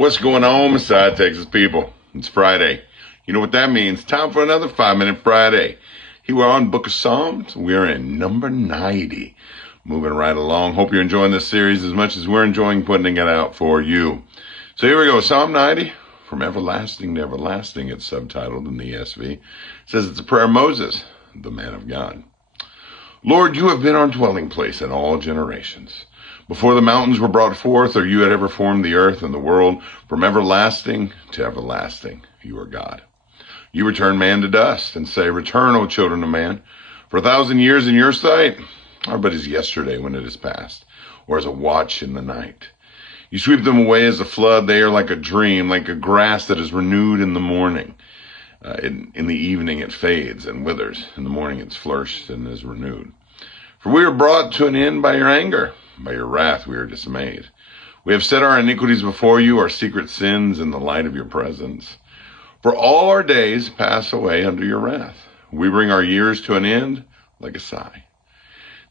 What's going on, Messiah, Texas people? It's Friday. You know what that means? Time for another 5-Minute Friday. Here we're on Book of Psalms. We're in number 90. Moving right along. Hope you're enjoying this series as much as we're enjoying putting it out for you. So here we go. Psalm 90. From everlasting to everlasting, it's subtitled in the ESV. It says it's a prayer of Moses, the man of God. Lord, you have been our dwelling place in all generations. Before the mountains were brought forth, or you had ever formed the earth and the world, from everlasting to everlasting, you are God. You return man to dust and say, return, O children of man. For 1,000 years in your sight are but as yesterday when it is past, or as a watch in the night. You sweep them away as a flood. They are like a dream, like a grass that is renewed in the morning. In the evening it fades and withers. In the morning it's flourished and is renewed. For we are brought to an end by your anger. By your wrath we are dismayed. We have set our iniquities before you, our secret sins in the light of your presence. For all our days pass away under your wrath. We bring our years to an end like a sigh.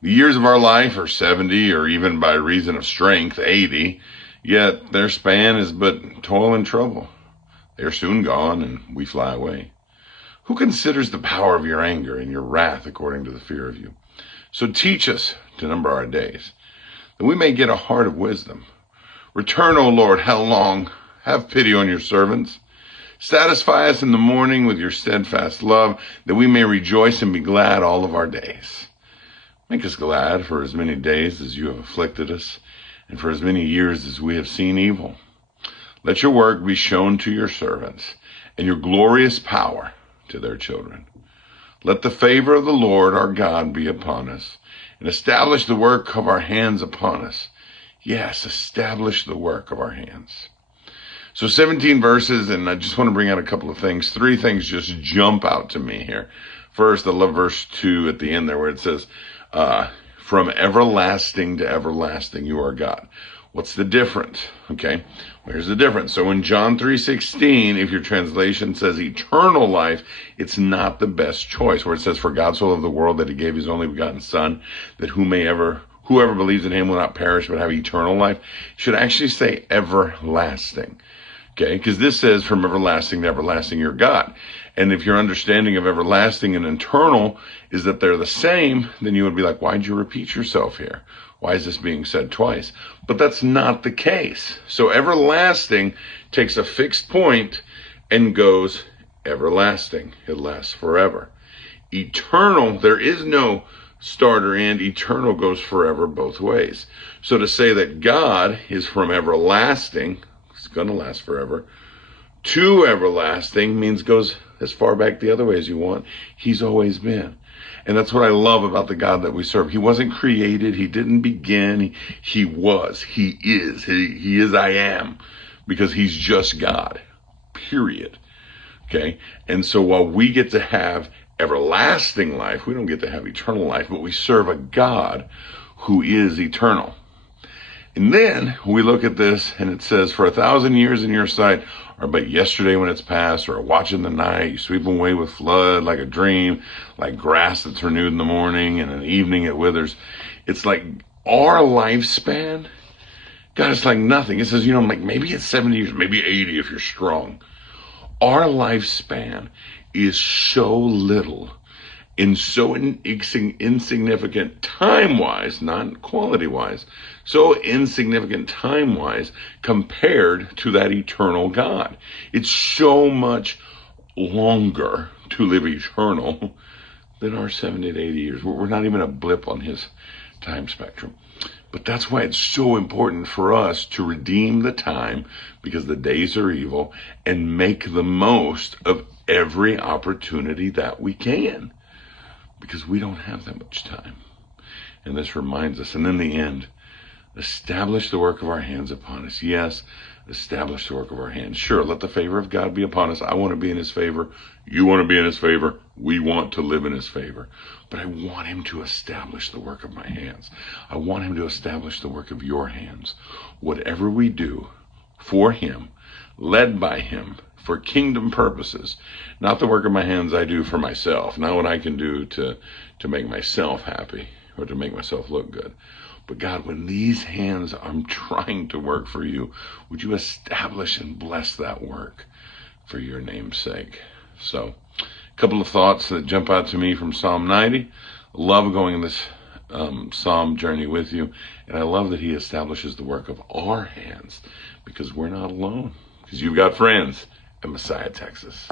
The years of our life are 70, or even by reason of strength, 80. Yet their span is but toil and trouble. They are soon gone, and we fly away. Who considers the power of your anger and your wrath according to the fear of you? So teach us to number our days, that we may get a heart of wisdom. Return, O Lord, how long? Have pity on your servants. Satisfy us in the morning with your steadfast love, that we may rejoice and be glad all of our days. Make us glad for as many days as you have afflicted us, and for as many years as we have seen evil. Let your work be shown to your servants, and your glorious power to their children. Let the favor of the Lord our God be upon us, and establish the work of our hands upon us. Yes, establish the work of our hands. So 17 verses, and I just want to bring out a couple of things. 3 things just jump out to me here. First, I love verse 2 at the end there where it says, from everlasting to everlasting, you are God. What's the difference? Okay, where's the difference? So in John 3:16, if your translation says eternal life, it's not the best choice. Where it says, for God so loved the world that he gave his only begotten Son, that whoever believes in him will not perish but have eternal life, should actually say everlasting. Okay, because this says from everlasting to everlasting, you're God. And if your understanding of everlasting and eternal is that they're the same, then you would be like, why'd you repeat yourself here? Why is this being said twice? But that's not the case. So everlasting takes a fixed point and goes everlasting. It lasts forever. Eternal, there is no start or end. Eternal goes forever both ways. So to say that God is from everlasting, it's going to last forever, to everlasting means goes as far back the other way as you want. He's always been. And that's what I love about the God that we serve. He wasn't created. He didn't begin. He was. He is. He is I am. Because he's just God. Period. Okay? And so while we get to have everlasting life, we don't get to have eternal life, but we serve a God who is eternal. And then we look at this and it says, for 1,000 years in your sight are but yesterday when it's past, or a watch in the night. You sweep them away with flood like a dream, like grass that's renewed in the morning, and in the evening it withers. It's like our lifespan, God, it's like nothing. It says, like maybe it's 70 years, maybe 80 if you're strong. Our lifespan is so little and so insignificant time-wise, not quality-wise, so insignificant time-wise compared to that eternal God. It's so much longer to live eternal than our 70 to 80 years. We're not even a blip on his time spectrum. But that's why it's so important for us to redeem the time, because the days are evil, and make the most of every opportunity that we can. Because we don't have that much time. And this reminds us. And in the end, establish the work of our hands upon us. Yes, establish the work of our hands. Sure, let the favor of God be upon us. I want to be in his favor. You want to be in his favor. We want to live in his favor. But I want him to establish the work of my hands. I want him to establish the work of your hands. Whatever we do for him, led by him, for kingdom purposes, not the work of my hands I do for myself, not what I can do to make myself happy or to make myself look good, But God, when these hands are trying to work for you, would you establish and bless that work for your name's sake? So, a couple of thoughts that jump out to me from Psalm 90. Love going in this Psalm journey with you. And I love that he establishes the work of our hands because we're not alone. Because you've got friends in Messiah, Texas.